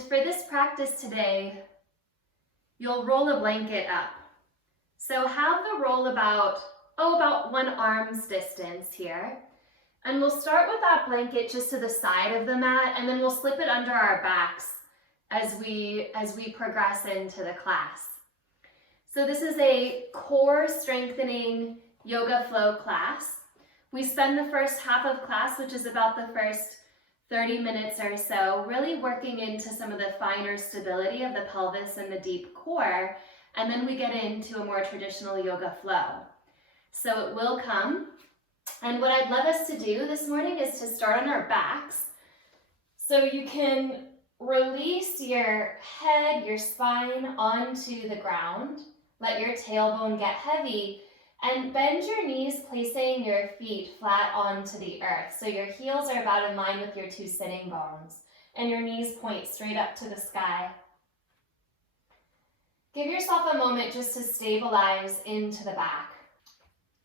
And for this practice today, you'll roll a blanket up. So have the roll about 1 arm's distance here. And we'll start with that blanket just to the side of the mat, and then we'll slip it under our backs as we progress into the class. So this is a core strengthening yoga flow class. We spend the first half of class, which is about the first 30 minutes or so, really working into some of the finer stability of the pelvis and the deep core, and then we get into a more traditional yoga flow. So it will come, and what I'd love us to do this morning is to start on our backs. So you can release your head, your spine onto the ground, let your tailbone get heavy, and bend your knees, placing your feet flat onto the earth. So your heels are about in line with your 2 sitting bones, and your knees point straight up to the sky. Give yourself a moment just to stabilize into the back.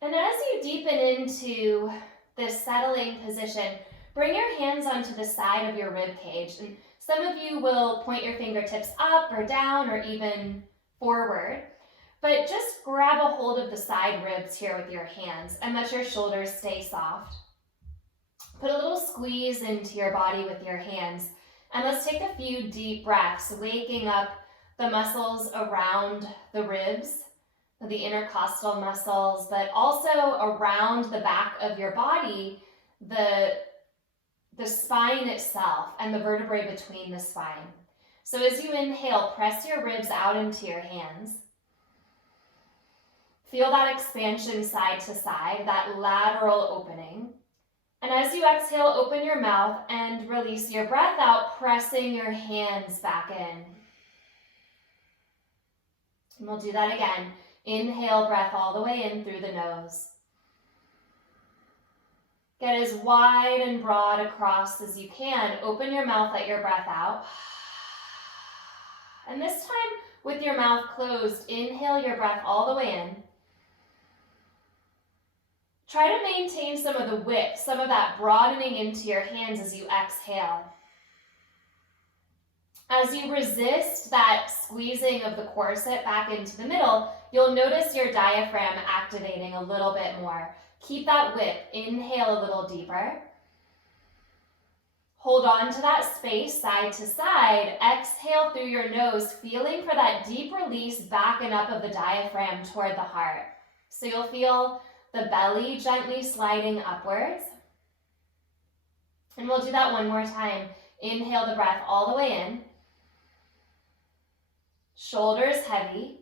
And as you deepen into this settling position, bring your hands onto the side of your rib cage. And some of you will point your fingertips up or down or even forward. But just grab a hold of the side ribs here with your hands and let your shoulders stay soft. Put a little squeeze into your body with your hands. And let's take a few deep breaths, waking up the muscles around the ribs, the intercostal muscles, but also around the back of your body, the spine itself and the vertebrae between the spine. So as you inhale, press your ribs out into your hands. Feel that expansion side to side, that lateral opening. And as you exhale, open your mouth and release your breath out, pressing your hands back in. And we'll do that again. Inhale, breath all the way in through the nose. Get as wide and broad across as you can. Open your mouth, let your breath out. And this time, with your mouth closed, inhale your breath all the way in. Try to maintain some of the width, some of that broadening into your hands as you exhale. As you resist that squeezing of the corset back into the middle, you'll notice your diaphragm activating a little bit more. Keep that width. Inhale a little deeper. Hold on to that space side to side. Exhale through your nose, feeling for that deep release back and up of the diaphragm toward the heart. So you'll feel the belly gently sliding upwards. And we'll do that one more time. Inhale the breath all the way in. Shoulders heavy,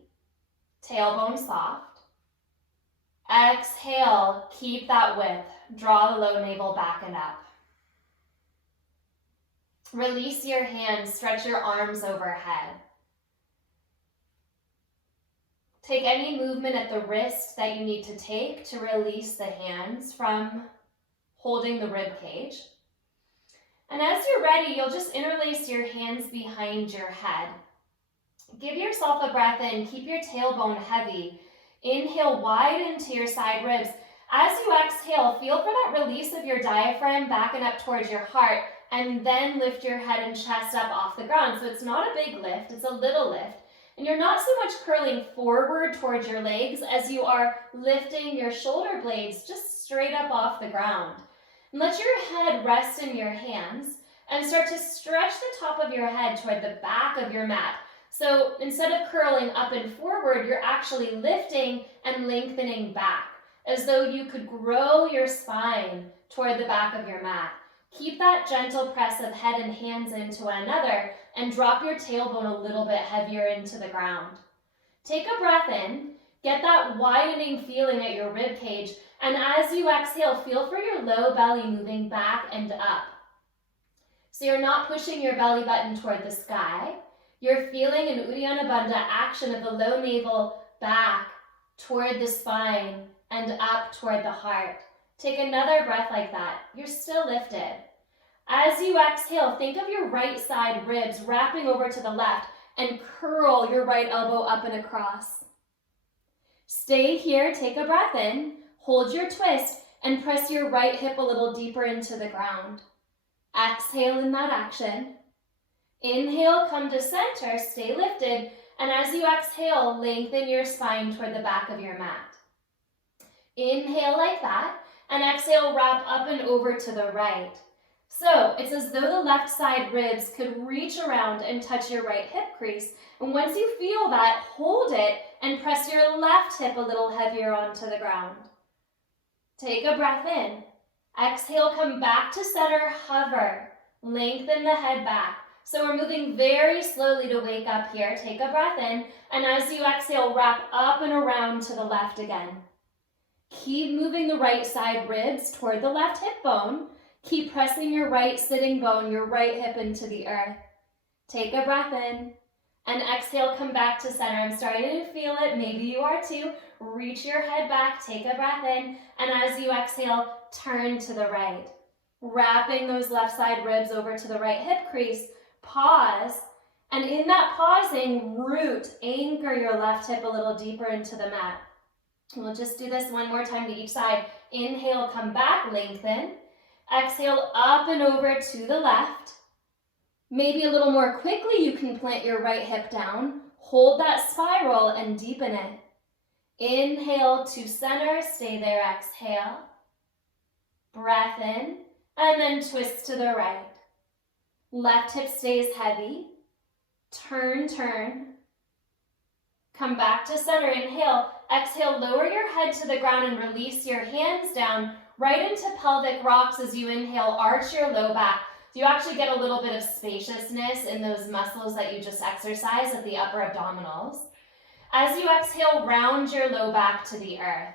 tailbone soft. Exhale, keep that width. Draw the low navel back and up. Release your hands, stretch your arms overhead. Take any movement at the wrist that you need to take to release the hands from holding the rib cage. And as you're ready, you'll just interlace your hands behind your head. Give yourself a breath in, keep your tailbone heavy. Inhale wide into your side ribs. As you exhale, feel for that release of your diaphragm back and up towards your heart, and then lift your head and chest up off the ground. So it's not a big lift, it's a little lift. And you're not so much curling forward towards your legs as you are lifting your shoulder blades just straight up off the ground. And let your head rest in your hands and start to stretch the top of your head toward the back of your mat. So instead of curling up and forward, you're actually lifting and lengthening back, as though you could grow your spine toward the back of your mat. Keep that gentle press of head and hands into one another and drop your tailbone a little bit heavier into the ground. Take a breath in, get that widening feeling at your rib cage, and as you exhale, feel for your low belly moving back and up. So you're not pushing your belly button toward the sky. You're feeling an Uddiyana Bandha action of the low navel back toward the spine and up toward the heart. Take another breath like that. You're still lifted. As you exhale, think of your right side ribs wrapping over to the left and curl your right elbow up and across. Stay here, take a breath in, hold your twist, and press your right hip a little deeper into the ground. Exhale in that action. Inhale, come to center, stay lifted, and as you exhale, lengthen your spine toward the back of your mat. Inhale like that, and exhale, wrap up and over to the right. So it's as though the left side ribs could reach around and touch your right hip crease. And once you feel that, hold it and press your left hip a little heavier onto the ground. Take a breath in. Exhale, come back to center, hover. Lengthen the head back. So we're moving very slowly to wake up here. Take a breath in, and as you exhale, wrap up and around to the left again. Keep moving the right side ribs toward the left hip bone. Keep pressing your right sitting bone, your right hip into the earth. Take a breath in, and exhale, come back to center. I'm starting to feel it, maybe you are too. Reach your head back, take a breath in, and as you exhale, turn to the right. Wrapping those left side ribs over to the right hip crease. Pause, and in that pausing, root, anchor your left hip a little deeper into the mat. We'll just do this one more time to each side. Inhale, come back, lengthen. Exhale, up and over to the left. Maybe a little more quickly, you can plant your right hip down. Hold that spiral and deepen it. Inhale to center, stay there, exhale. Breath in, and then twist to the right. Left hip stays heavy. Turn, turn. Come back to center, inhale. Exhale, lower your head to the ground and release your hands down right into pelvic rocks as you inhale, arch your low back. So you actually get a little bit of spaciousness in those muscles that you just exercised at the upper abdominals. As you exhale, round your low back to the earth.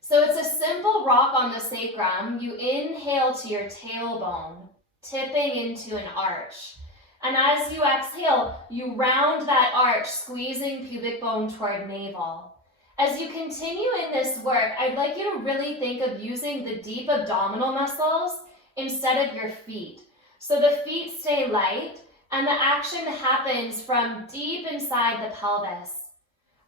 So it's a simple rock on the sacrum. You inhale to your tailbone, tipping into an arch. And as you exhale, you round that arch, squeezing pubic bone toward navel. As you continue in this work, I'd like you to really think of using the deep abdominal muscles instead of your feet. So the feet stay light, and the action happens from deep inside the pelvis.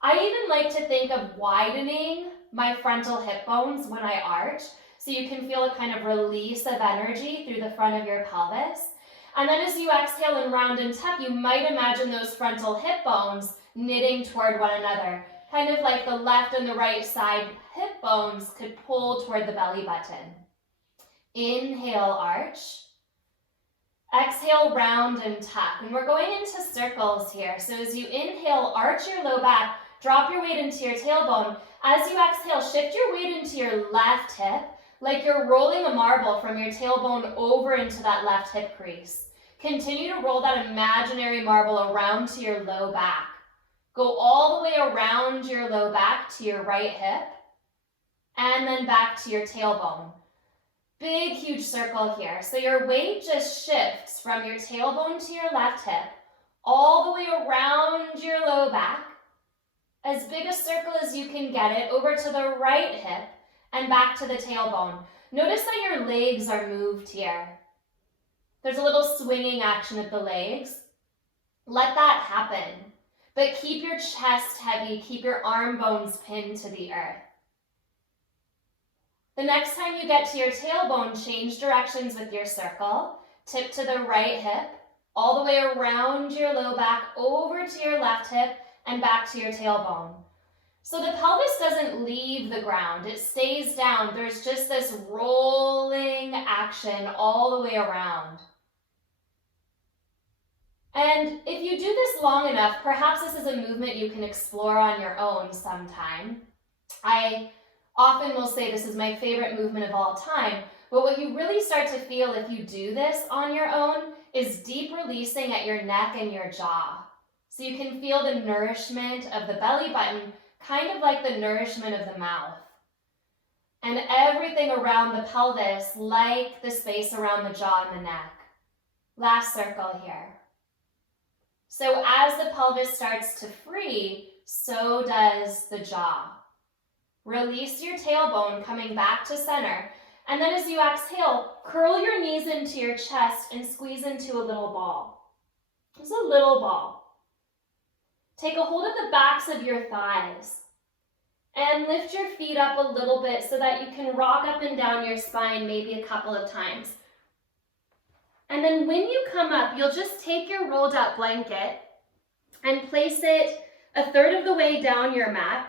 I even like to think of widening my frontal hip bones when I arch, so you can feel a kind of release of energy through the front of your pelvis. And then as you exhale and round and tuck, you might imagine those frontal hip bones knitting toward one another, kind of like the left and the right side hip bones could pull toward the belly button. Inhale, arch. Exhale, round and tuck. And we're going into circles here. So as you inhale, arch your low back, drop your weight into your tailbone. As you exhale, shift your weight into your left hip, like you're rolling a marble from your tailbone over into that left hip crease. Continue to roll that imaginary marble around to your low back. Go all the way around your low back to your right hip, and then back to your tailbone. Big, huge circle here. So your weight just shifts from your tailbone to your left hip, all the way around your low back, as big a circle as you can get it, over to the right hip, and back to the tailbone. Notice that your legs are moved here. There's a little swinging action of the legs. Let that happen. But keep your chest heavy, keep your arm bones pinned to the earth. The next time you get to your tailbone, change directions with your circle. Tip to the right hip, all the way around your low back, over to your left hip, and back to your tailbone. So the pelvis doesn't leave the ground, it stays down. There's just this rolling action all the way around. And if you do this long enough, perhaps this is a movement you can explore on your own sometime. I often will say this is my favorite movement of all time, but what you really start to feel if you do this on your own is deep releasing at your neck and your jaw. So you can feel the nourishment of the belly button, kind of like the nourishment of the mouth. And everything around the pelvis, like the space around the jaw and the neck. Last circle here. So as the pelvis starts to free, so does the jaw. Release your tailbone, coming back to center. And then as you exhale, curl your knees into your chest and squeeze into a little ball. Just a little ball. Take a hold of the backs of your thighs and lift your feet up a little bit so that you can rock up and down your spine maybe a couple of times. And then when you come up, you'll just take your rolled up blanket and place it a third of the way down your mat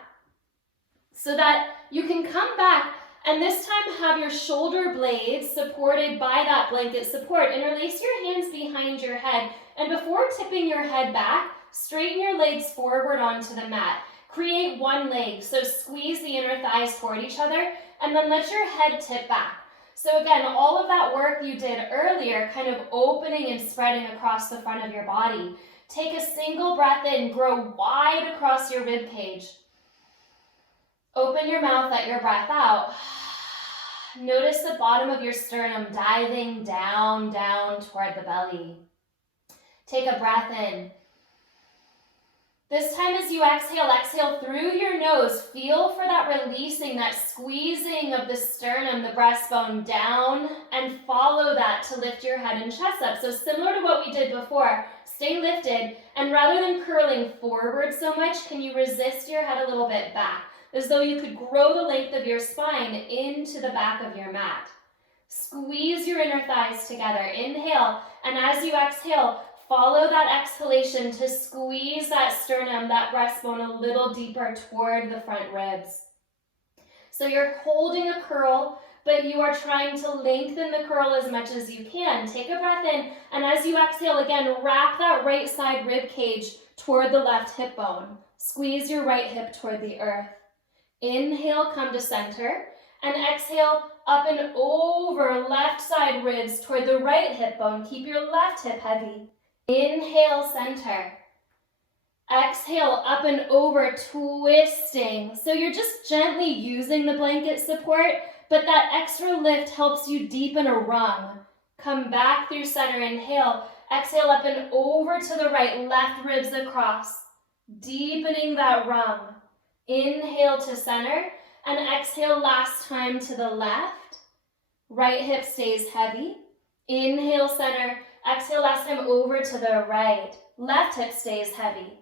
so that you can come back and this time have your shoulder blades supported by that blanket support. Interlace your hands behind your head, and before tipping your head back, straighten your legs forward onto the mat. Create one leg, so squeeze the inner thighs toward each other, and then let your head tip back. So again, all of that work you did earlier, kind of opening and spreading across the front of your body. Take a single breath in, grow wide across your rib cage. Open your mouth, let your breath out. Notice the bottom of your sternum diving down, down toward the belly. Take a breath in. This time as you exhale, exhale through your nose. Feel for that releasing, that squeezing of the sternum, the breastbone down, and follow that to lift your head and chest up. So similar to what we did before, stay lifted, and rather than curling forward so much, can you resist your head a little bit back, as though you could grow the length of your spine into the back of your mat. Squeeze your inner thighs together. Inhale, and as you exhale, follow that exhalation to squeeze that sternum, that breastbone a little deeper toward the front ribs. So you're holding a curl, but you are trying to lengthen the curl as much as you can. Take a breath in, and as you exhale again, wrap that right side rib cage toward the left hip bone. Squeeze your right hip toward the earth. Inhale, come to center, and exhale up and over left side ribs toward the right hip bone. Keep your left hip heavy. Inhale, center. Exhale, up and over, twisting. So you're just gently using the blanket support, but that extra lift helps you deepen a rung. Come back through center, inhale. Exhale, up and over to the right, left ribs across. Deepening that rung. Inhale to center, and exhale last time to the left. Right hip stays heavy. Inhale, center. Exhale last time over to the right. Left hip stays heavy.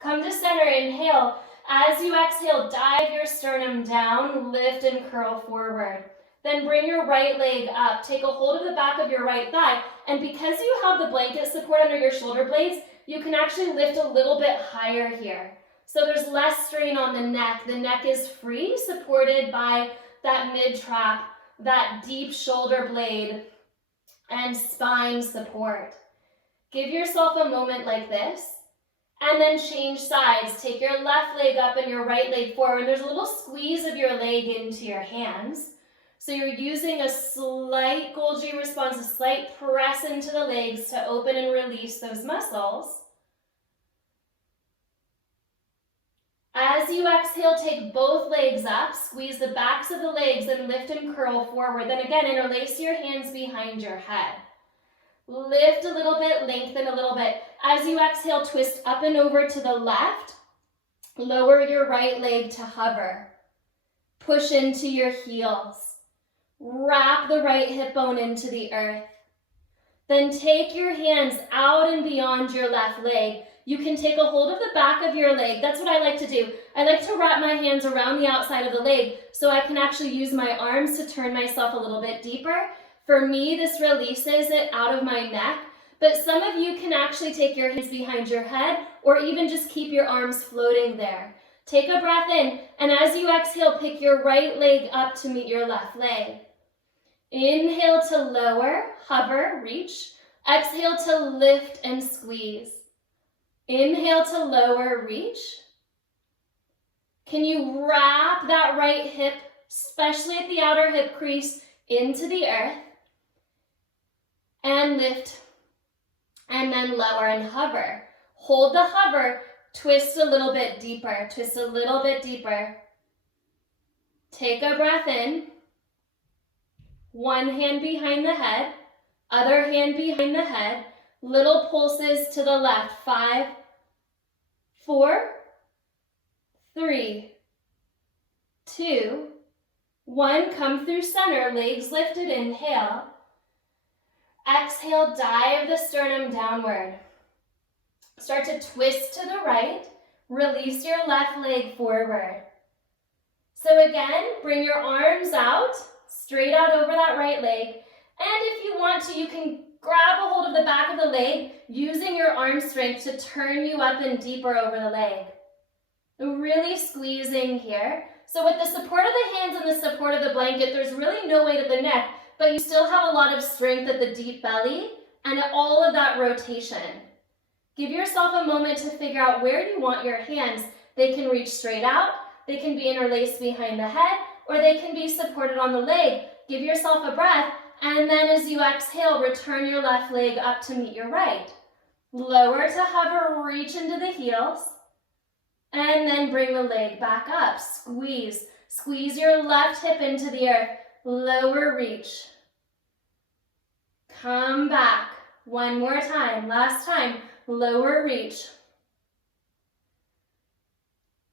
Come to center, inhale. As you exhale, dive your sternum down, lift and curl forward. Then bring your right leg up. Take a hold of the back of your right thigh, and because you have the blanket support under your shoulder blades, you can actually lift a little bit higher here. So there's less strain on the neck. The neck is free, supported by that mid-trap, that deep shoulder blade, and spine support. Give yourself a moment like this, and then change sides. Take your left leg up and your right leg forward. There's a little squeeze of your leg into your hands. So you're using a slight Golgi response, a slight press into the legs to open and release those muscles. As you exhale, take both legs up, squeeze the backs of the legs and lift and curl forward. Then again, interlace your hands behind your head. Lift a little bit, lengthen a little bit. As you exhale, twist up and over to the left. Lower your right leg to hover. Push into your heels. Wrap the right hip bone into the earth. Then take your hands out and beyond your left leg. You can take a hold of the back of your leg. That's what I like to do. I like to wrap my hands around the outside of the leg so I can actually use my arms to turn myself a little bit deeper. For me, this releases it out of my neck, but some of you can actually take your hands behind your head or even just keep your arms floating there. Take a breath in, and as you exhale, pick your right leg up to meet your left leg. Inhale to lower, hover, reach. Exhale to lift and squeeze. Inhale to lower, reach. Can you wrap that right hip, especially at the outer hip crease, into the earth? And lift, and then lower and hover. Hold the hover, twist a little bit deeper, twist a little bit deeper. Take a breath in. One hand behind the head, other hand behind the head. Little pulses to the left. 5, 4, 3, 2, 1. Come through center, legs lifted, inhale. Exhale, dive the sternum downward. Start to twist to the right. Release your left leg forward. So again, bring your arms out, straight out over that right leg. And if you want to, you can grab a hold of the back of the leg, using your arm strength to turn you up and deeper over the leg. Really squeezing here. So with the support of the hands and the support of the blanket, there's really no weight at the neck, but you still have a lot of strength at the deep belly and all of that rotation. Give yourself a moment to figure out where do you want your hands. They can reach straight out, they can be interlaced behind the head, or they can be supported on the leg. Give yourself a breath, and then as you exhale, return your left leg up to meet your right. Lower to hover, reach into the heels, and then bring the leg back up. Squeeze. Squeeze your left hip into the earth. Lower reach. Come back. One more time. Last time. Lower reach.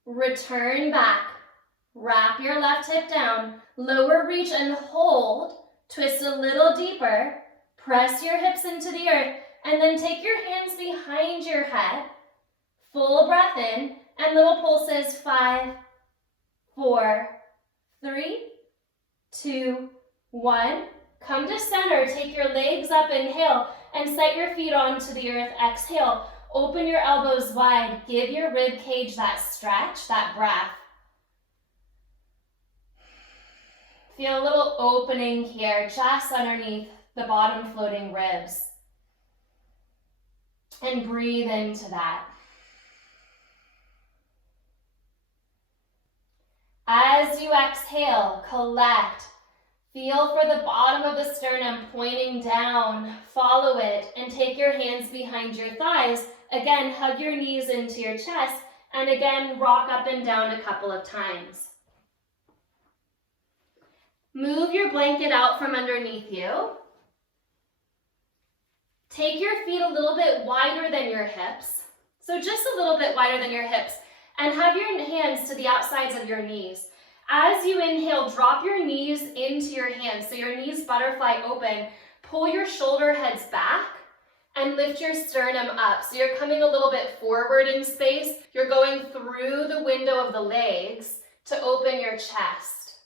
Return back. Wrap your left hip down. Lower reach and hold. Twist a little deeper. Press your hips into the earth. And then take your hands behind your head. Full breath in. And little pulses. 5, 4, 3, 2, 1. Come to center. Take your legs up. Inhale. And set your feet onto the earth. Exhale. Open your elbows wide. Give your rib cage that stretch, that breath. Feel a little opening here, just underneath the bottom floating ribs. And breathe into that. As you exhale, collect. Feel for the bottom of the sternum pointing down. Follow it and take your hands behind your thighs. Again, hug your knees into your chest. And again, rock up and down a couple of times. Move your blanket out from underneath you. Take your feet a little bit wider than your hips. So just a little bit wider than your hips. And have your hands to the outsides of your knees. As you inhale, drop your knees into your hands. So your knees butterfly open. Pull your shoulder heads back and lift your sternum up. So you're coming a little bit forward in space. You're going through the window of the legs to open your chest.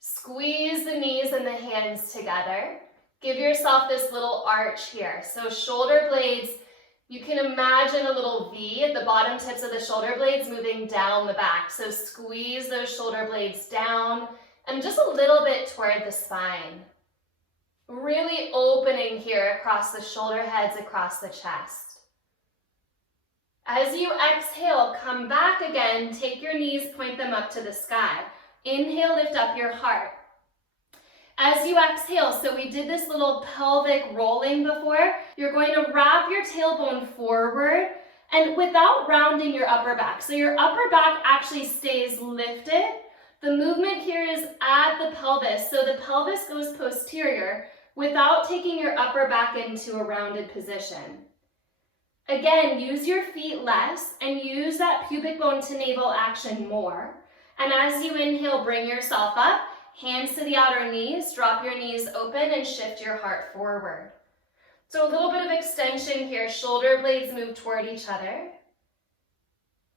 Squeeze the knees and the hands together. Give yourself this little arch here. So shoulder blades, you can imagine a little V at the bottom tips of the shoulder blades moving down the back. So squeeze those shoulder blades down and just a little bit toward the spine. Really opening here across the shoulder heads, across the chest. As you exhale, come back again. Take your knees, point them up to the sky. Inhale, lift up your heart. As you exhale, so we did this little pelvic rolling before, you're going to wrap your tailbone forward and without rounding your upper back. So your upper back actually stays lifted. The movement here is at the pelvis. So the pelvis goes posterior without taking your upper back into a rounded position. Again, use your feet less and use that pubic bone to navel action more. And as you inhale, bring yourself up. Hands to the outer knees, drop your knees open and shift your heart forward. So a little bit of extension here, shoulder blades move toward each other.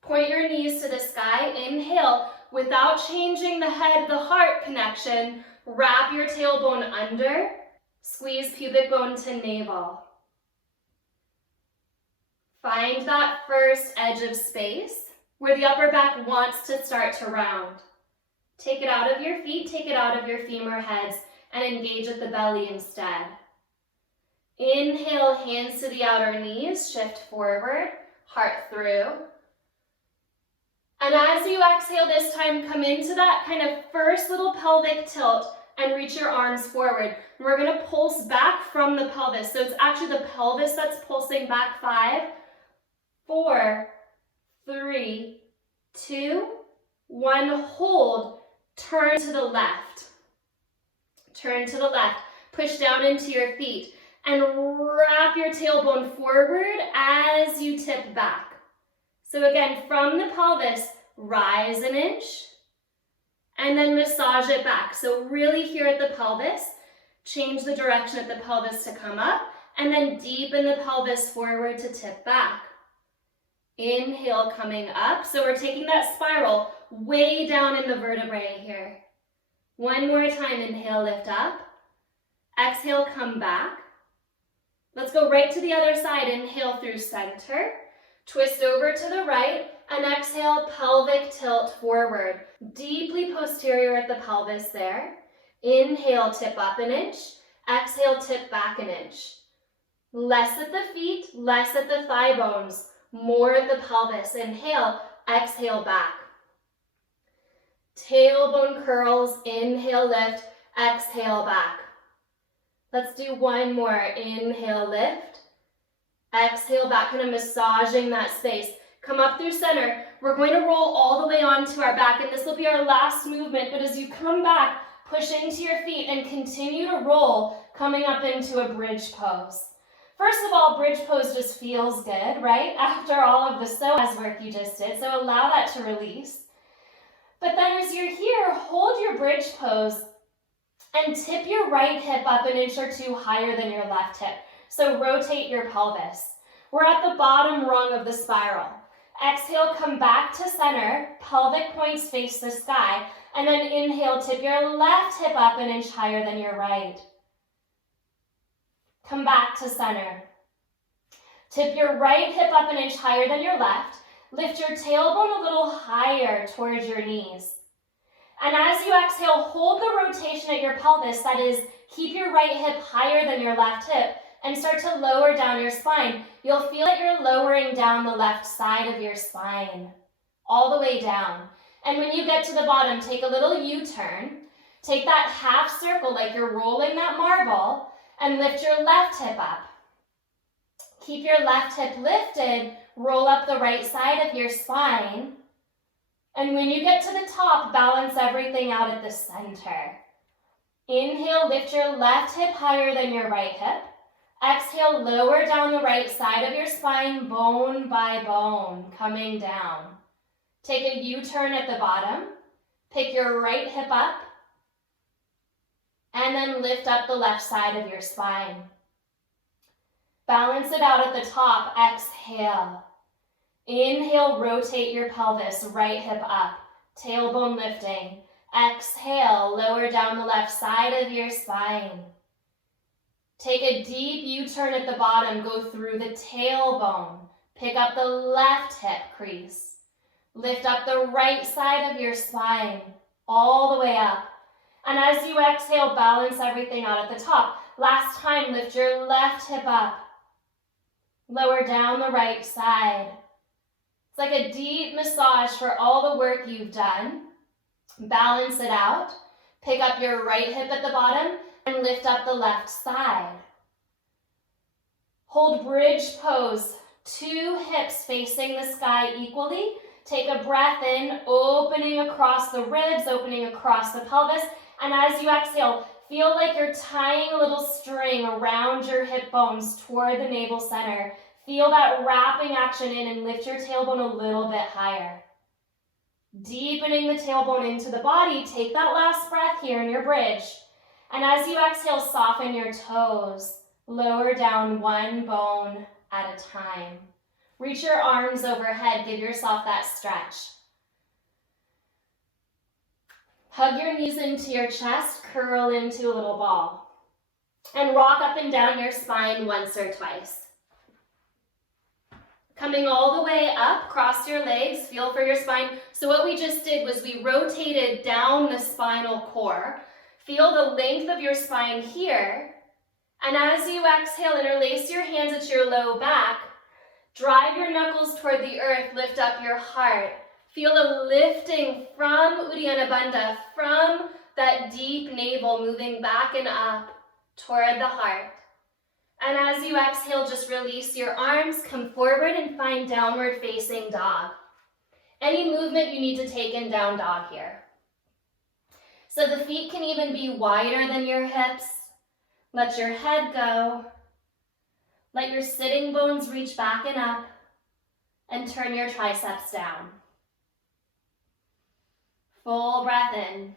Point your knees to the sky, inhale, without changing the head, the heart connection, wrap your tailbone under, squeeze pubic bone to navel. Find that first edge of space where the upper back wants to start to round. Take it out of your feet, take it out of your femur heads, and engage at the belly instead. Inhale, hands to the outer knees, shift forward, heart through. And as you exhale this time, come into that kind of first little pelvic tilt and reach your arms forward. And we're going to pulse back from the pelvis. So it's actually the pelvis that's pulsing back. 5, 4, 3, 2, 1. Hold. Turn to the left. Turn to the left. Push down into your feet and wrap your tailbone forward as you tip back. So again, from the pelvis, rise an inch and then massage it back. So really here at the pelvis, change the direction of the pelvis to come up and then deepen the pelvis forward to tip back. Inhale, coming up. So we're taking that spiral way down in the vertebrae here. One more time, inhale, lift up. Exhale, come back. Let's go right to the other side. Inhale through center. Twist over to the right. And exhale, pelvic tilt forward. Deeply posterior at the pelvis there. Inhale, tip up an inch. Exhale, tip back an inch. Less at the feet, less at the thigh bones. More at the pelvis. Inhale, exhale back. Tailbone curls. Inhale, lift. Exhale back. Let's do one more. Inhale, lift. Exhale back, kind of massaging that space. Come up through center. We're going to roll all the way onto our back, and this will be our last movement, but as you come back, push into your feet and continue to roll, coming up into a bridge pose. First of all, bridge pose just feels good, right? After all of the psoas work you just did, so allow that to release. But then as you're here, hold your bridge pose and tip your right hip up an inch or two higher than your left hip. So rotate your pelvis. We're at the bottom rung of the spiral. Exhale, come back to center, pelvic points face the sky, and then inhale, tip your left hip up an inch higher than your right. Come back to center. Tip your right hip up an inch higher than your left. Lift your tailbone a little higher towards your knees. And as you exhale, hold the rotation at your pelvis, that is, keep your right hip higher than your left hip, and start to lower down your spine. You'll feel that you're lowering down the left side of your spine, all the way down. And when you get to the bottom, take a little U-turn. Take that half circle like you're rolling that marble, and lift your left hip up. Keep your left hip lifted, roll up the right side of your spine. And when you get to the top, balance everything out at the center. Inhale, lift your left hip higher than your right hip. Exhale, lower down the right side of your spine, bone by bone, coming down. Take a U-turn at the bottom. Pick your right hip up. And then lift up the left side of your spine. Balance it out at the top. Exhale. Inhale, rotate your pelvis, right hip up, tailbone lifting. Exhale, lower down the left side of your spine. Take a deep U-turn at the bottom, go through the tailbone. Pick up the left hip crease. Lift up the right side of your spine, all the way up. And as you exhale, balance everything out at the top. Last time, lift your left hip up. Lower down the right side. It's like a deep massage for all the work you've done. Balance it out. Pick up your right hip at the bottom and lift up the left side. Hold bridge pose. 2 hips facing the sky equally. Take a breath in, opening across the ribs, opening across the pelvis. And as you exhale, feel like you're tying a little string around your hip bones toward the navel center. Feel that wrapping action in and lift your tailbone a little bit higher. Deepening the tailbone into the body, take that last breath here in your bridge. And as you exhale, soften your toes. Lower down one bone at a time. Reach your arms overhead, give yourself that stretch. Hug your knees into your chest, curl into a little ball. And rock up and down your spine once or twice. Coming all the way up, cross your legs, feel for your spine. So what we just did was we rotated down the spinal cord. Feel the length of your spine here. And as you exhale, interlace your hands at your low back. Drive your knuckles toward the earth, lift up your heart. Feel the lifting from Uddiyana Bandha, from that deep navel, moving back and up toward the heart. And as you exhale, just release your arms, come forward and find downward facing dog. Any movement you need to take in down dog here. So the feet can even be wider than your hips. Let your head go. Let your sitting bones reach back and up, and turn your triceps down. Full breath in.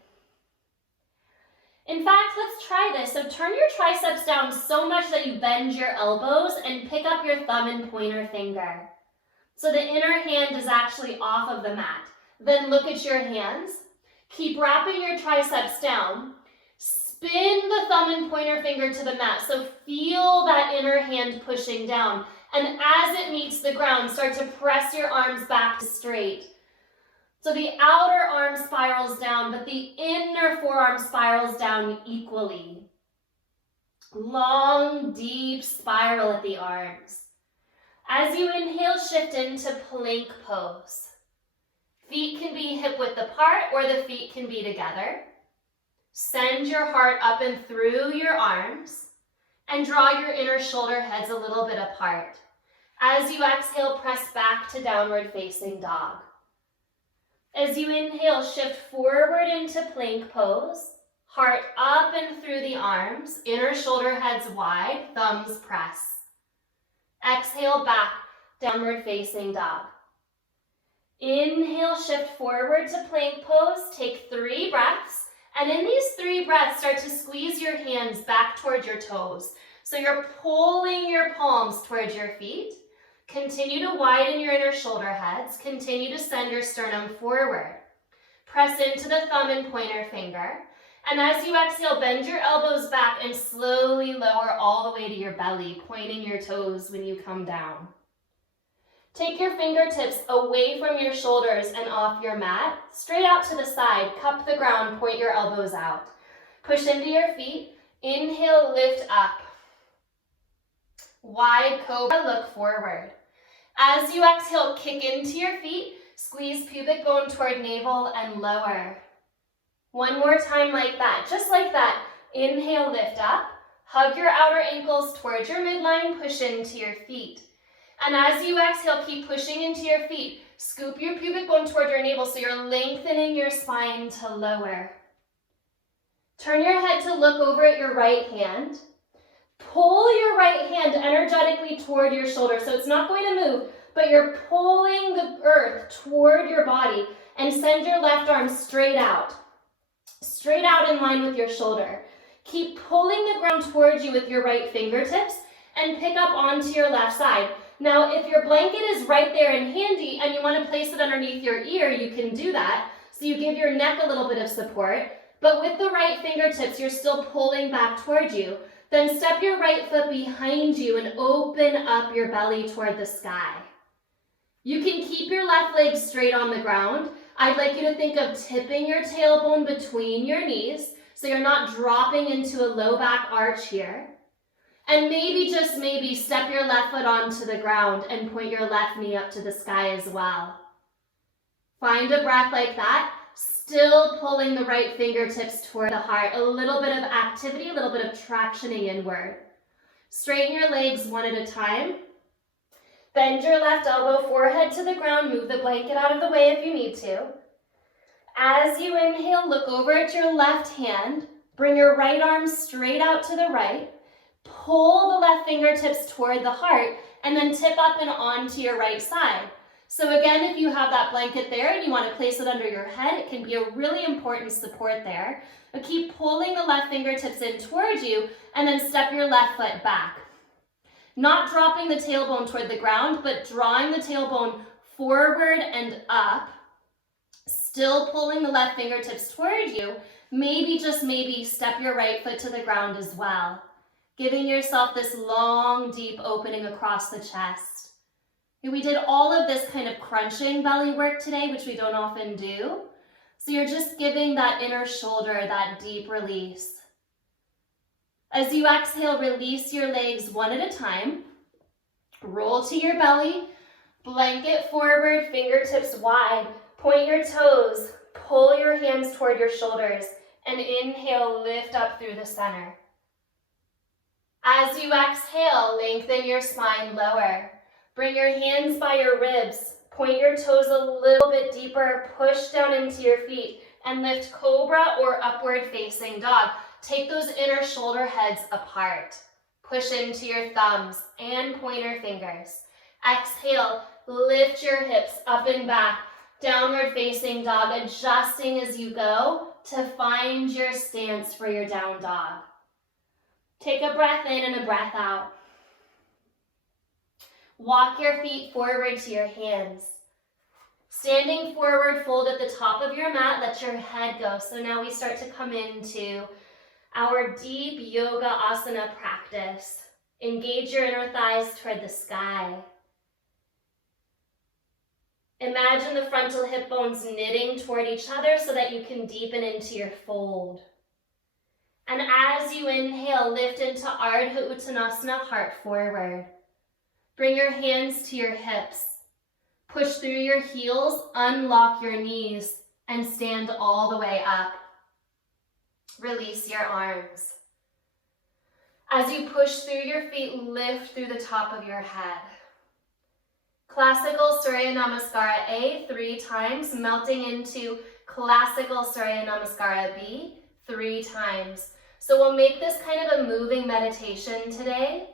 In fact, let's try this. So turn your triceps down so much that you bend your elbows and pick up your thumb and pointer finger. So the inner hand is actually off of the mat. Then look at your hands. Keep wrapping your triceps down. Spin the thumb and pointer finger to the mat. So feel that inner hand pushing down. And as it meets the ground, start to press your arms back to straight. So the outer arm spirals down, but the inner forearm spirals down equally. Long, deep spiral at the arms. As you inhale, shift into plank pose. Feet can be hip width apart or the feet can be together. Send your heart up and through your arms and draw your inner shoulder heads a little bit apart. As you exhale, press back to downward facing dog. As you inhale, shift forward into plank pose. Heart up and through the arms, inner shoulder heads wide, thumbs press. Exhale back, downward facing dog. Inhale, shift forward to plank pose, take 3 breaths, and in these 3 breaths, start to squeeze your hands back towards your toes. So you're pulling your palms towards your feet. Continue to widen your inner shoulder heads. Continue to send your sternum forward. Press into the thumb and pointer finger. And as you exhale, bend your elbows back and slowly lower all the way to your belly, pointing your toes when you come down. Take your fingertips away from your shoulders and off your mat, straight out to the side, cup the ground, point your elbows out. Push into your feet, inhale, lift up. Wide cobra, look forward. As you exhale, kick into your feet, squeeze pubic bone toward navel and lower. One more time like that, just like that. Inhale, lift up. Hug your outer ankles towards your midline, push into your feet. And as you exhale, keep pushing into your feet. Scoop your pubic bone toward your navel so you're lengthening your spine to lower. Turn your head to look over at your right hand. Pull your right hand energetically toward your shoulder. So it's not going to move, but you're pulling the earth toward your body and send your left arm straight out. Straight out in line with your shoulder. Keep pulling the ground towards you with your right fingertips and pick up onto your left side. Now, if your blanket is right there and handy and you want to place it underneath your ear, you can do that. So you give your neck a little bit of support, but with the right fingertips, you're still pulling back towards you. Then step your right foot behind you and open up your belly toward the sky. You can keep your left leg straight on the ground. I'd like you to think of tipping your tailbone between your knees so you're not dropping into a low back arch here. And maybe, just maybe, step your left foot onto the ground and point your left knee up to the sky as well. Find a breath like that, still pulling the right fingertips toward the heart. A little bit of activity, a little bit of tractioning inward. Straighten your legs one at a time. Bend your left elbow, forehead to the ground. Move the blanket out of the way if you need to. As you inhale, look over at your left hand. Bring your right arm straight out to the right. Pull the left fingertips toward the heart and then tip up and onto your right side. So again, if you have that blanket there and you want to place it under your head, it can be a really important support there. But keep pulling the left fingertips in towards you and then step your left foot back. Not dropping the tailbone toward the ground, but drawing the tailbone forward and up. Still pulling the left fingertips toward you. Maybe, just maybe, step your right foot to the ground as well. Giving yourself this long, deep opening across the chest. We did all of this kind of crunching belly work today, which we don't often do. So you're just giving that inner shoulder that deep release. As you exhale, release your legs one at a time. Roll to your belly, blanket forward, fingertips wide. Point your toes, pull your hands toward your shoulders, and inhale, lift up through the center. As you exhale, lengthen your spine lower. Bring your hands by your ribs. Point your toes a little bit deeper. Push down into your feet and lift cobra or upward facing dog. Take those inner shoulder heads apart. Push into your thumbs and pointer fingers. Exhale, lift your hips up and back. Downward facing dog, adjusting as you go to find your stance for your down dog. Take a breath in and a breath out. Walk your feet forward to your hands. Standing forward, fold at the top of your mat, let your head go. So now we start to come into our deep yoga asana practice. Engage your inner thighs toward the sky. Imagine the frontal hip bones knitting toward each other so that you can deepen into your fold. And as you inhale, lift into Ardha Uttanasana, heart forward. Bring your hands to your hips. Push through your heels, unlock your knees, and stand all the way up. Release your arms. As you push through your feet, lift through the top of your head. Classical Surya Namaskara A 3 times, melting into Classical Surya Namaskara B 3 times. So we'll make this kind of a moving meditation today.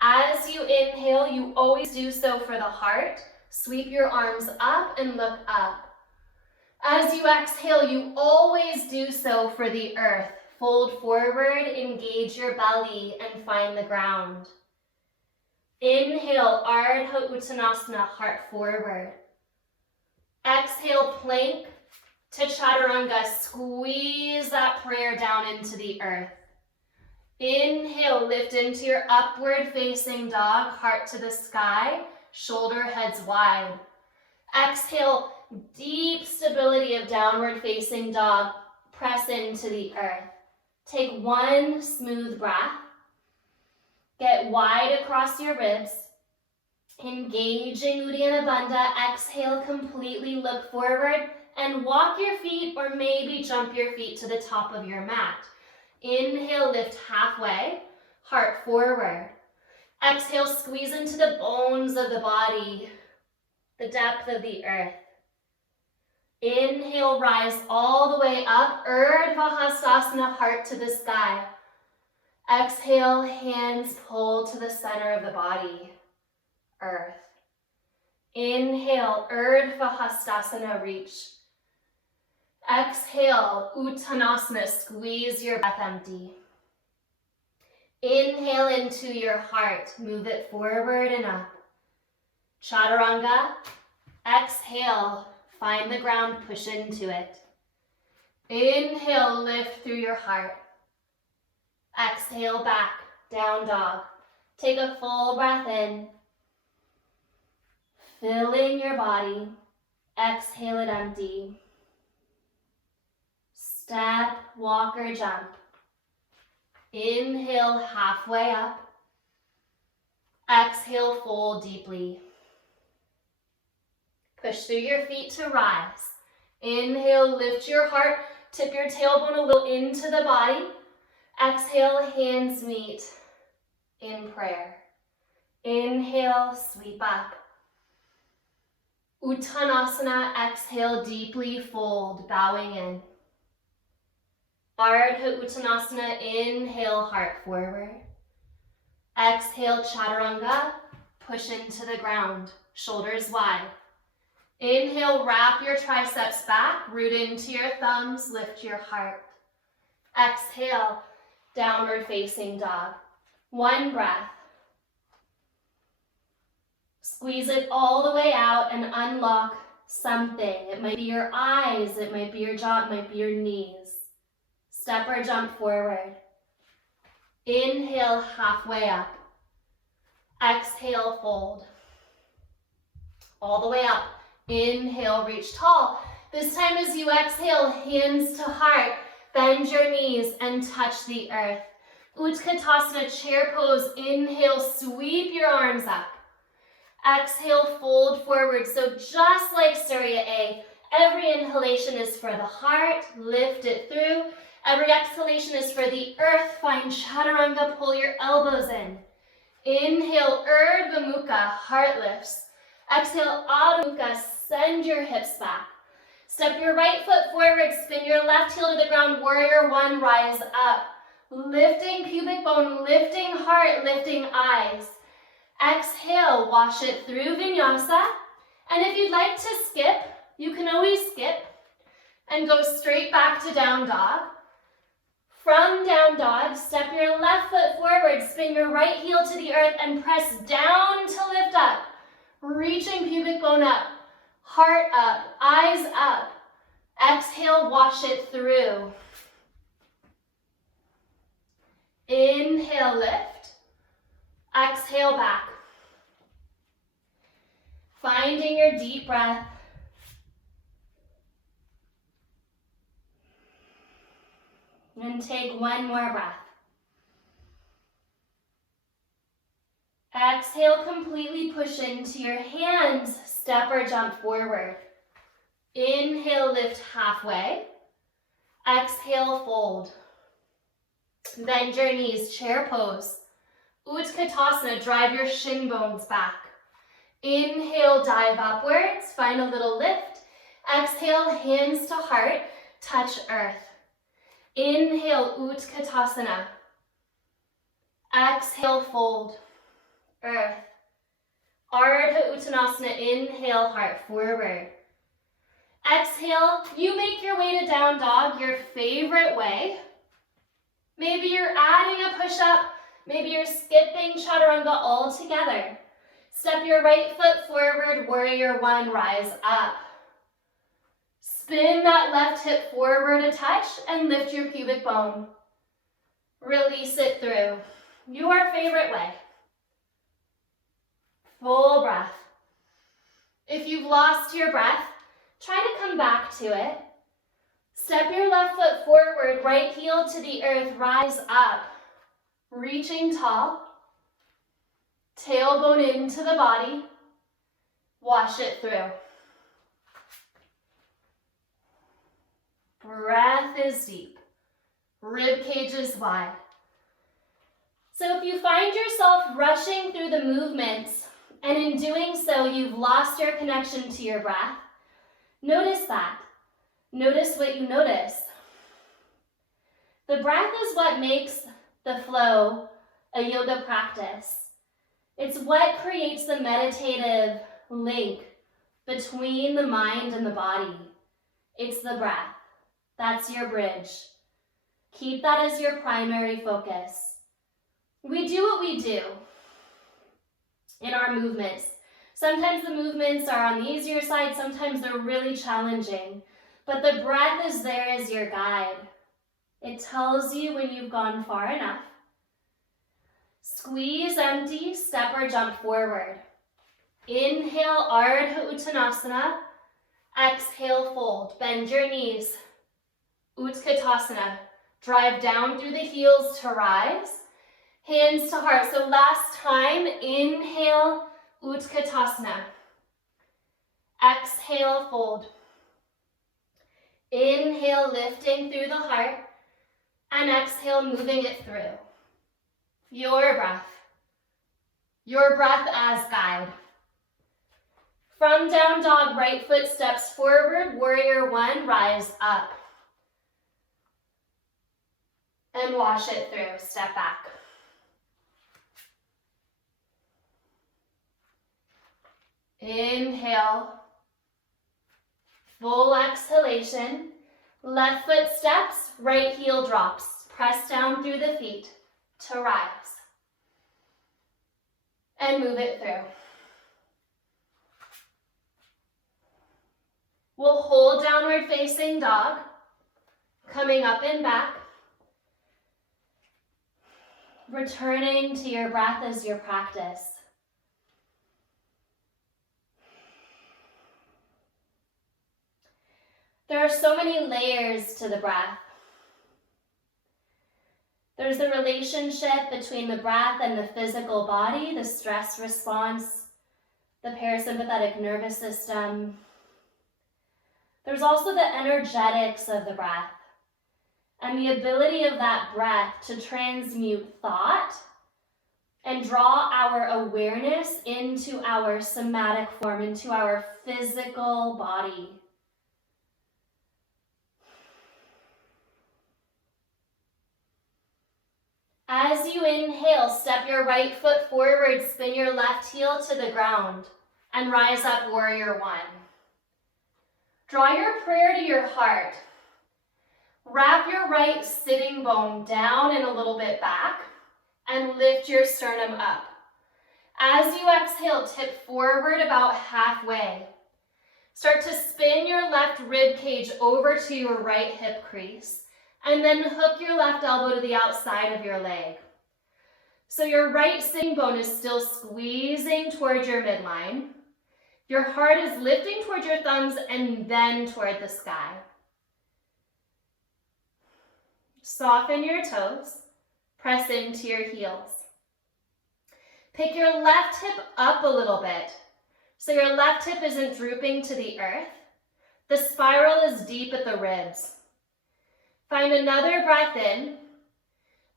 As you inhale, you always do so for the heart. Sweep your arms up and look up. As you exhale, you always do so for the earth. Fold forward, engage your belly, and find the ground. Inhale, Ardha Uttanasana, heart forward. Exhale, plank to Chaturanga. Squeeze that prayer down into the earth. Inhale, lift into your upward facing dog, heart to the sky, shoulder heads wide. Exhale, deep stability of downward facing dog, press into the earth. Take one smooth breath. Get wide across your ribs. Engaging Uddiyana Bandha. Exhale, completely look forward and walk your feet or maybe jump your feet to the top of your mat. Inhale, lift halfway, heart forward. Exhale, squeeze into the bones of the body, the depth of the earth. Inhale, rise all the way up, Urdhva Hastasana, heart to the sky. Exhale, hands pull to the center of the body, earth. Inhale, Urdhva Hastasana, reach. Exhale, Uttanasana, squeeze your breath empty. Inhale into your heart, move it forward and up. Chaturanga, exhale, find the ground, push into it. Inhale, lift through your heart. Exhale, back, down dog. Take a full breath in. Filling your body. Exhale it empty. Step, walk, or jump. Inhale, halfway up. Exhale, fold deeply. Push through your feet to rise. Inhale, lift your heart, tip your tailbone a little into the body. Exhale, hands meet in prayer. Inhale, sweep up. Uttanasana, exhale, deeply fold, bowing in. Ardha Uttanasana, inhale, heart forward. Exhale, Chaturanga, push into the ground, shoulders wide. Inhale, wrap your triceps back, root into your thumbs, lift your heart. Exhale, downward facing dog. One breath. Squeeze it all the way out and unlock something. It might be your eyes, it might be your jaw, it might be your knees. Step or jump forward. Inhale, halfway up. Exhale, fold. All the way up. Inhale, reach tall. This time as you exhale, hands to heart. Bend your knees and touch the earth. Utkatasana, chair pose. Inhale, sweep your arms up. Exhale, fold forward. So just like Surya A, every inhalation is for the heart. Lift it through. Every exhalation is for the earth. Find Chaturanga, pull your elbows in. Inhale, Urdhva Mukha, heart lifts. Exhale, Adho Mukha, send your hips back. Step your right foot forward, spin your left heel to the ground, warrior one, rise up. Lifting pubic bone, lifting heart, lifting eyes. Exhale, wash it through vinyasa. And if you'd like to skip, you can always skip and go straight back to down dog. From down dog, step your left foot forward, spin your right heel to the earth and press down to lift up. Reaching pubic bone up, heart up, eyes up. Exhale, wash it through. Inhale, lift. Exhale, back. Finding your deep breath. And take one more breath. Exhale, completely push into your hands. Step or jump forward. Inhale, lift halfway. Exhale, fold. Bend your knees, chair pose. Utkatasana, drive your shin bones back. Inhale, dive upwards, find a little lift. Exhale, hands to heart, touch earth. Inhale, Utkatasana. Exhale, fold, earth. Ardha Uttanasana, inhale, heart forward. Exhale, you make your way to down dog, your favorite way. Maybe you're adding a push-up, maybe you're skipping chaturanga all together. Step your right foot forward, warrior one, rise up. Spin that left hip forward a touch and lift your pubic bone. Release it through. Your favorite way. Full breath. If you've lost your breath, try to come back to it. Step your left foot forward, right heel to the earth, rise up. Reaching tall. Tailbone into the body. Wash it through. Breath is deep. Rib cage is wide. So if you find yourself rushing through the movements, and in doing so you've lost your connection to your breath, notice that. Notice what you notice. The breath is what makes the flow a yoga practice. It's what creates the meditative link between the mind and the body. It's the breath. That's your bridge. Keep that as your primary focus. We do what we do in our movements. Sometimes the movements are on the easier side, sometimes they're really challenging, but the breath is there as your guide. It tells you when you've gone far enough. Squeeze empty, step or jump forward. Inhale, Ardha Uttanasana. Exhale, fold. Bend your knees. Utkatasana. Drive down through the heels to rise. Hands to heart. So last time, inhale, Utkatasana. Exhale, fold. Inhale, lifting through the heart. And exhale, moving it through. Your breath. Your breath as guide. From down dog, right foot steps forward, warrior one, rise up. And wash it through, step back. Inhale, full exhalation. Left foot steps, right heel drops. Press down through the feet to rise. And move it through. We'll hold downward facing dog, coming up and back. Returning to your breath as your practice. There are so many layers to the breath. There's the relationship between the breath and the physical body, the stress response, the parasympathetic nervous system. There's also the energetics of the breath and the ability of that breath to transmute thought and draw our awareness into our somatic form, into our physical body. As you inhale, step your right foot forward, spin your left heel to the ground, and rise up, warrior one. Draw your prayer to your heart. Wrap your right sitting bone down and a little bit back, and lift your sternum up. As you exhale, tip forward about halfway. Start to spin your left rib cage over to your right hip crease, And then hook your left elbow to the outside of your leg. So your right sitting bone is still squeezing towards your midline. Your heart is lifting towards your thumbs and then toward the sky. Soften your toes. Press into your heels. Pick your left hip up a little bit, so your left hip isn't drooping to the earth. The spiral is deep at the ribs. Find another breath in.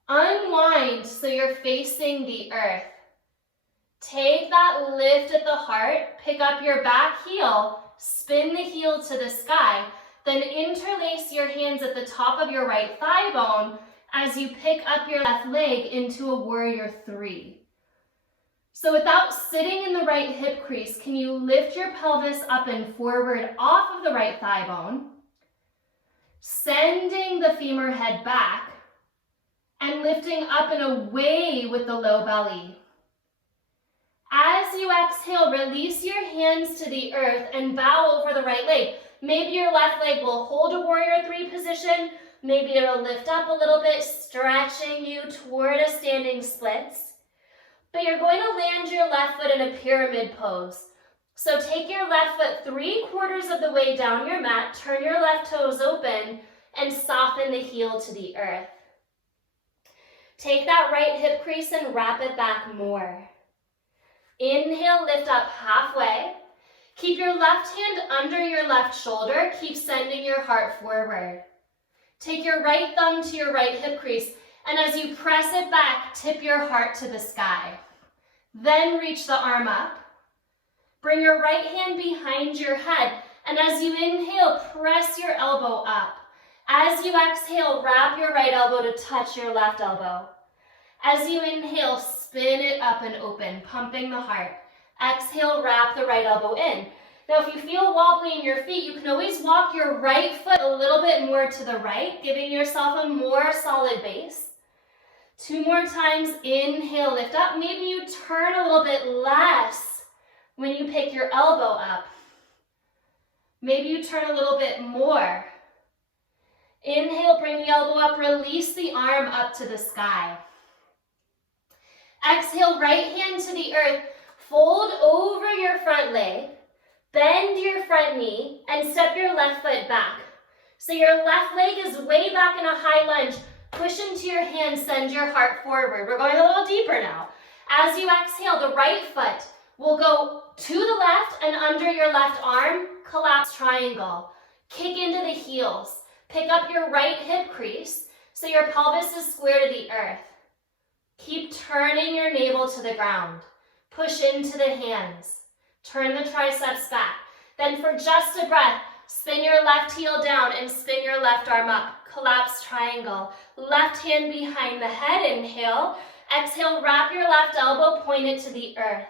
Unwind so you're facing the earth. Take that lift at the heart, pick up your back heel, spin the heel to the sky, then interlace your hands at the top of your right thigh bone as you pick up your left leg into a warrior three. So without sitting in the right hip crease, can you lift your pelvis up and forward off of the right thigh bone, sending the femur head back, and lifting up and away with the low belly. As you exhale, release your hands to the earth and bow over the right leg. Maybe your left leg will hold a warrior three position. Maybe it'll lift up a little bit, stretching you toward a standing splits. But you're going to land your left foot in a pyramid pose. So take your left foot 3/4 of the way down your mat, turn your left toes open, and soften the heel to the earth. Take that right hip crease and wrap it back more. Inhale, lift up halfway. Keep your left hand under your left shoulder. Keep sending your heart forward. Take your right thumb to your right hip crease, and as you press it back, tip your heart to the sky. Then reach the arm up. Bring your right hand behind your head, and as you inhale, press your elbow up. As you exhale, wrap your right elbow to touch your left elbow. As you inhale, spin it up and open, pumping the heart. Exhale, wrap the right elbow in. Now, if you feel wobbly in your feet, you can always walk your right foot a little bit more to the right, giving yourself a more solid base. 2 more times, inhale, lift up. Maybe you turn a little bit less when you pick your elbow up. Maybe you turn a little bit more. Inhale, bring the elbow up, release the arm up to the sky. Exhale, right hand to the earth, fold over your front leg, bend your front knee, and step your left foot back. So your left leg is way back in a high lunge. Push into your hands, send your heart forward. We're going a little deeper now. As you exhale, the right foot will go to the left and under your left arm, collapse triangle. Kick into the heels. Pick up your right hip crease so your pelvis is square to the earth. Keep turning your navel to the ground. Push into the hands. Turn the triceps back. Then for just a breath, spin your left heel down and spin your left arm up. Collapse triangle. Left hand behind the head. Inhale. Exhale, wrap your left elbow, point it to the earth.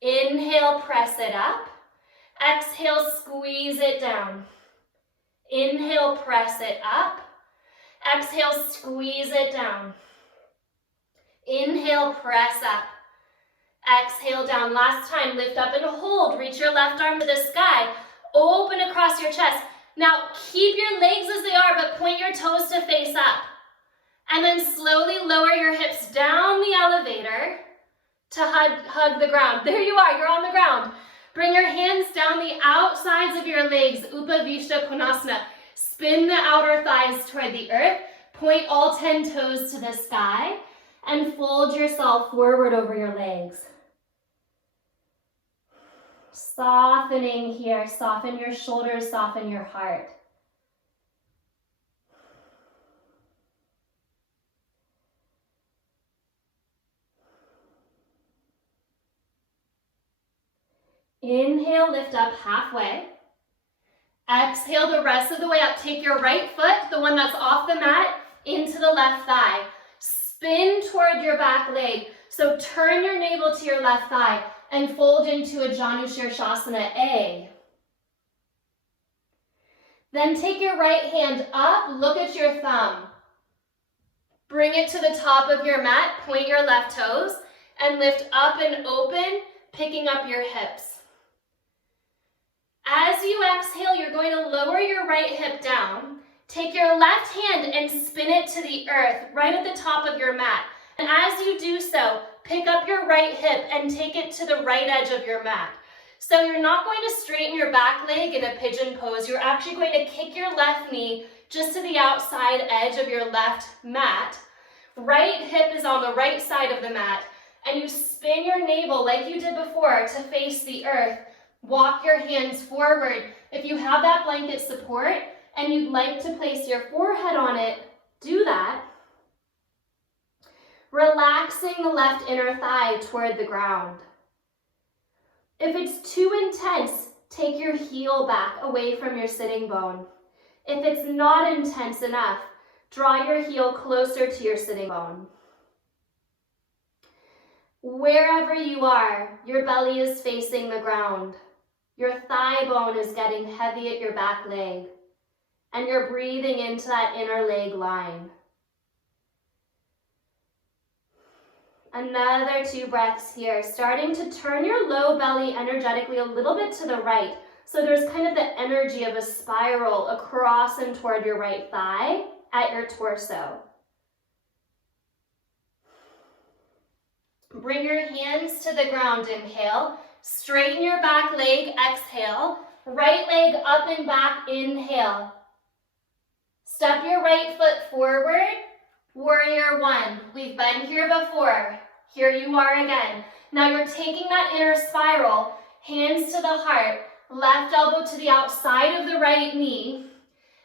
Inhale, press it up. Exhale, squeeze it down. Inhale, press it up. Exhale, squeeze it down. Inhale, press up. Exhale, down. Last time, lift up and hold. Reach your left arm to the sky. Open across your chest. Now, keep your legs as they are, but point your toes to face up. And then slowly lower your hips down the elevator to hug the ground. There you are, you're on the ground. Bring your hands down the outsides of your legs, Upavishta Konasana. Spin the outer thighs toward the earth. Point all 10 toes to the sky. And fold yourself forward over your legs. Softening here, soften your shoulders, soften your heart. Inhale, lift up halfway. Exhale the rest of the way up. Take your right foot, the one that's off the mat, into the left thigh. Spin toward your back leg. So turn your navel to your left thigh and fold into a Janu Shirshasana A. Then take your right hand up, look at your thumb. Bring it to the top of your mat, point your left toes, and lift up and open, picking up your hips. As you exhale, you're going to lower your right hip down Take your left hand and spin it to the earth, right at the top of your mat. And as you do so, pick up your right hip and take it to the right edge of your mat. So you're not going to straighten your back leg in a pigeon pose. You're actually going to kick your left knee just to the outside edge of your left mat. Right hip is on the right side of the mat. And you spin your navel like you did before to face the earth. Walk your hands forward. If you have that blanket support and you'd like to place your forehead on it, do that. Relaxing the left inner thigh toward the ground. If it's too intense, take your heel back away from your sitting bone. If it's not intense enough, draw your heel closer to your sitting bone. Wherever you are, your belly is facing the ground. Your thigh bone is getting heavy at your back leg, and you're breathing into that inner leg line. Another 2 breaths here, starting to turn your low belly energetically a little bit to the right. So there's kind of the energy of a spiral across and toward your right thigh at your torso. Bring your hands to the ground, inhale. Straighten your back leg, exhale. Right leg up and back, inhale. Step your right foot forward, warrior 1. We've been here before. Here you are again. Now you're taking that inner spiral, hands to the heart, left elbow to the outside of the right knee,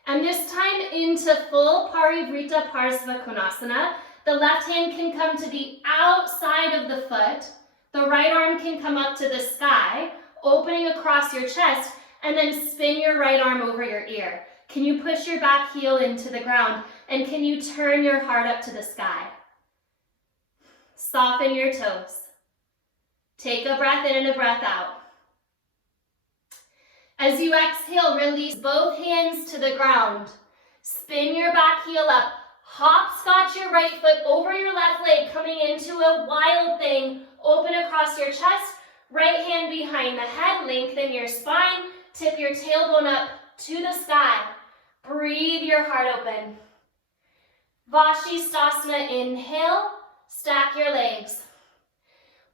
and this time into full Parivrtta Parsvakonasana. The left hand can come to the outside of the foot, the right arm can come up to the sky, opening across your chest, and then spin your right arm over your ear. Can you push your back heel into the ground, and can you turn your heart up to the sky? Soften your toes. Take a breath in and a breath out. As you exhale, release both hands to the ground. Spin your back heel up. Hopscotch your right foot over your left leg, coming into a wild thing. Open across your chest. Right hand behind the head. Lengthen your spine. Tip your tailbone up to the sky. Breathe your heart open. Vashisthasana, inhale. Stack your legs.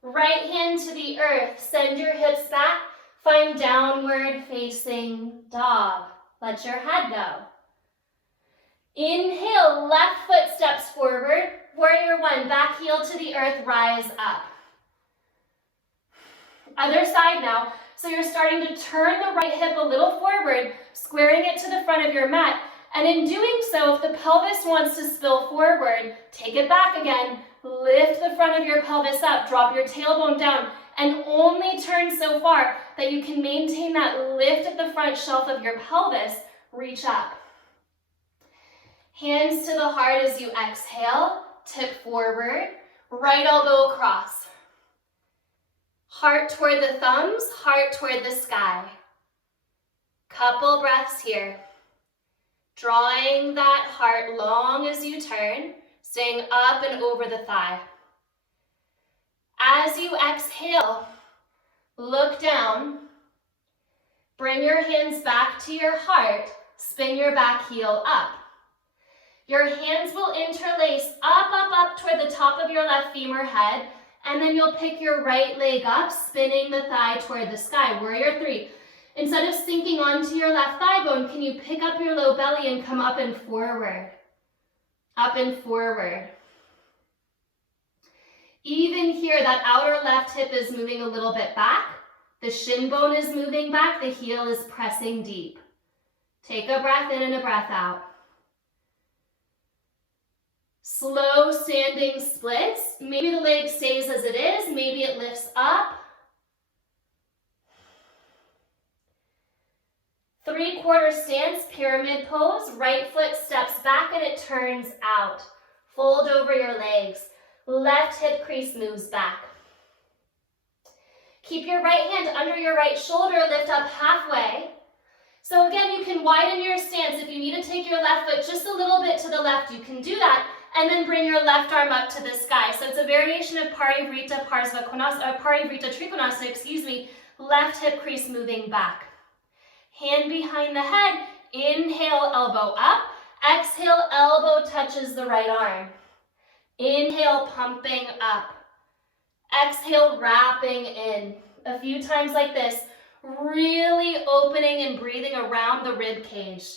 Right hand to the earth. Send your hips back. Find downward facing dog. Let your head go. Inhale, left foot steps forward. Warrior 1, back heel to the earth, rise up. Other side now. So you're starting to turn the right hip a little forward, squaring it to the front of your mat. And in doing so, if the pelvis wants to spill forward, take it back again. Lift the front of your pelvis up, drop your tailbone down, and only turn so far that you can maintain that lift at the front shelf of your pelvis. Reach up. Hands to the heart as you exhale, tip forward, right elbow across. Heart toward the thumbs, heart toward the sky. Couple breaths here. Drawing that heart long as you turn, staying up and over the thigh. As you exhale, look down. Bring your hands back to your heart. Spin your back heel up. Your hands will interlace up toward the top of your left femur head, and then you'll pick your right leg up, spinning the thigh toward the sky. Warrior 3. Instead of sinking onto your left thigh bone, can you pick up your low belly and come up and forward? Up and forward. Even here, that outer left hip is moving a little bit back. The shin bone is moving back. The heel is pressing deep. Take a breath in and a breath out. Slow standing splits. Maybe the leg stays as it is. Maybe it lifts up. 3/4 stance, pyramid pose. Right foot steps back and it turns out. Fold over your legs. Left hip crease moves back. Keep your right hand under your right shoulder. Lift up halfway. So again, you can widen your stance. If you need to take your left foot just a little bit to the left, you can do that. And then bring your left arm up to the sky. So it's a variation of Parivrtta Trikonasana, left hip crease moving back. Hand behind the head, inhale, elbow up. Exhale, elbow touches the right arm. Inhale, pumping up. Exhale, wrapping in. A few times like this, really opening and breathing around the rib cage.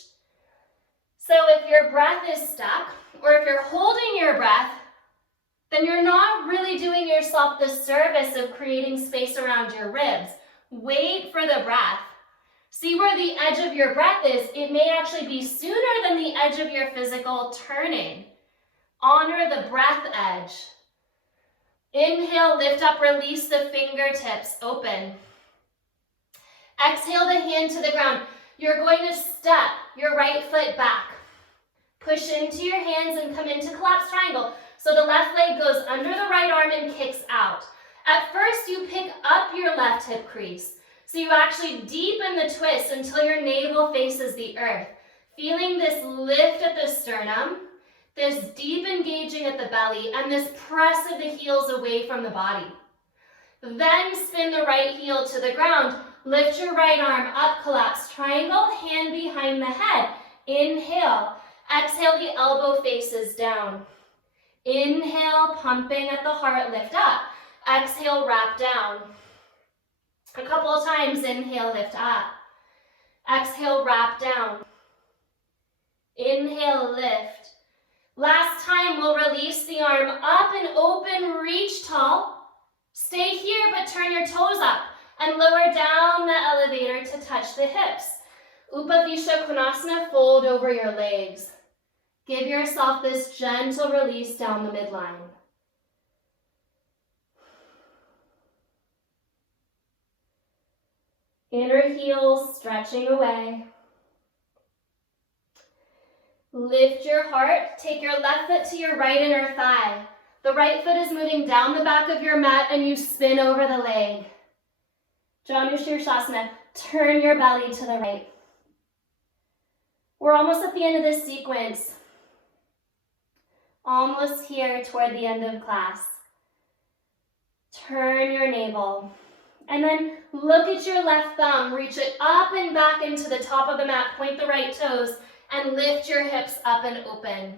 So if your breath is stuck, or if you're holding your breath, then you're not really doing yourself the service of creating space around your ribs. Wait for the breath. See where the edge of your breath is. It may actually be sooner than the edge of your physical turning. Honor the breath edge. Inhale, lift up, release the fingertips, open. Exhale the hand to the ground. You're going to step your right foot back. Push into your hands and come into collapsed triangle. So the left leg goes under the right arm and kicks out. At first, you pick up your left hip crease. So you actually deepen the twist until your navel faces the earth. Feeling this lift at the sternum, this deep engaging at the belly, and this press of the heels away from the body. Then spin the right heel to the ground. Lift your right arm up, collapse triangle, hand behind the head. Inhale. Exhale, the elbow faces down. Inhale, pumping at the heart, lift up. Exhale, wrap down. A couple of times, inhale, lift up. Exhale, wrap down. Inhale, lift. Last time, we'll release the arm up and open, reach tall. Stay here, but turn your toes up and lower down the elevator to touch the hips. Upavishta Konasana, fold over your legs. Give yourself this gentle release down the midline. Inner heels stretching away. Lift your heart. Take your left foot to your right inner thigh. The right foot is moving down the back of your mat and you spin over the leg. Janu Shirshasana. Turn your belly to the right. We're almost at the end of this sequence. Almost here toward the end of class. Turn your navel. And then look at your left thumb. Reach it up and back into the top of the mat. Point the right toes and lift your hips up and open.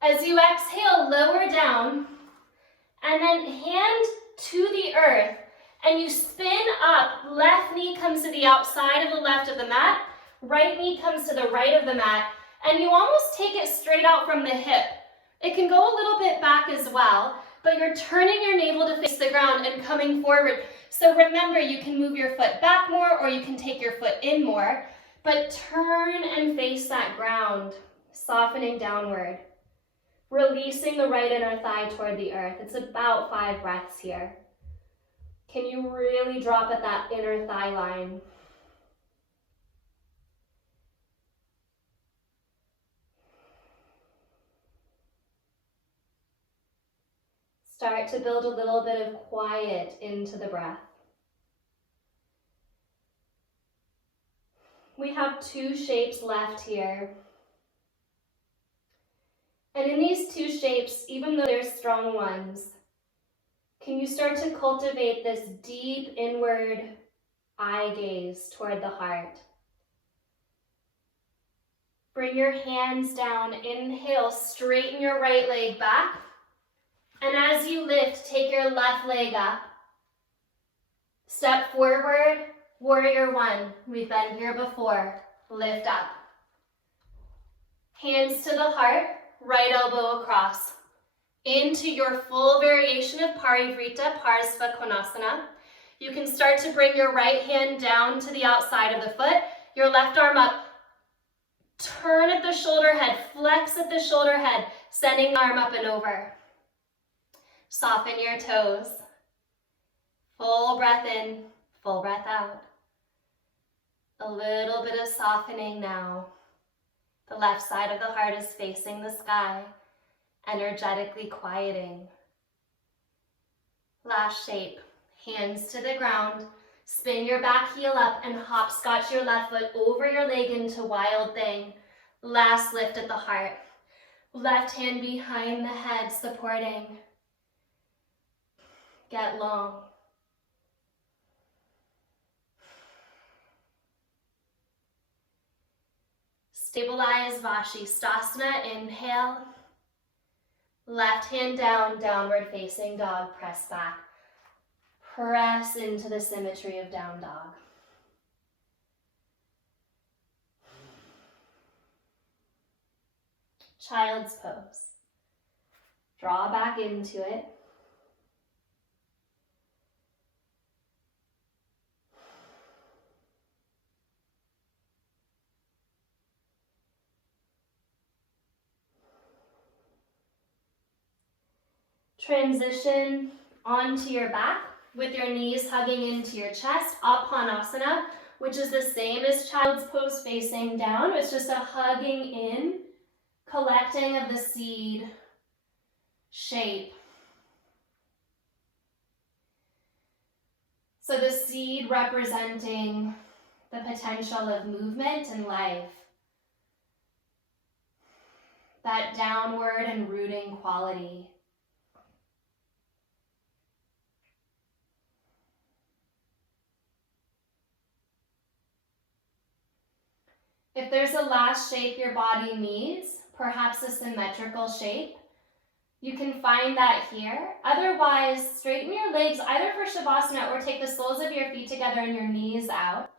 As you exhale, lower down and then hand to the earth. And you spin up. Left knee comes to the outside of the left of the mat. Right knee comes to the right of the mat. And you almost take it straight out from the hip. It can go a little bit back as well, but you're turning your navel to face the ground and coming forward. So remember, you can move your foot back more or you can take your foot in more, but turn and face that ground, softening downward. Releasing the right inner thigh toward the earth. It's about 5 breaths here. Can you really drop at that inner thigh line? Start to build a little bit of quiet into the breath. We have 2 shapes left here. And in these 2 shapes, even though they're strong ones, can you start to cultivate this deep inward eye gaze toward the heart? Bring your hands down. Inhale, straighten your right leg back. And as you lift, take your left leg up. Step forward, warrior 1. We've been here before. Lift up. Hands to the heart, right elbow across. Into your full variation of Parivrita, Parsva Konasana. You can start to bring your right hand down to the outside of the foot, your left arm up. Turn at the shoulder head, flex at the shoulder head, sending the arm up and over. Soften your toes. Full breath in, full breath out. A little bit of softening now. The left side of the heart is facing the sky, energetically quieting. Last shape, hands to the ground. Spin your back heel up and hopscotch your left foot over your leg into Wild Thing. Last lift at the heart. Left hand behind the head, supporting. Get long. Stabilize Vashisthasana, inhale. Left hand down, downward facing dog, press back. Press into the symmetry of down dog. Child's pose. Draw back into it. Transition onto your back with your knees hugging into your chest, Apanasana, which is the same as child's pose facing down. It's just a hugging in, collecting of the seed shape. So the seed representing the potential of movement and life. That downward and rooting quality. If there's a last shape your body needs, perhaps a symmetrical shape, you can find that here. Otherwise, straighten your legs either for Shavasana or take the soles of your feet together and your knees out.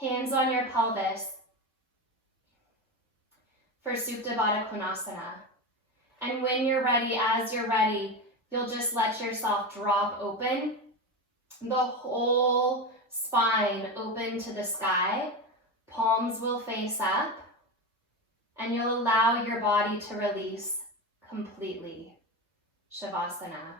Hands on your pelvis for Supta Baddha Konasana. And when you're ready, as you're ready, you'll just let yourself drop open. The whole spine open to the sky. Palms will face up. And you'll allow your body to release completely. Shavasana.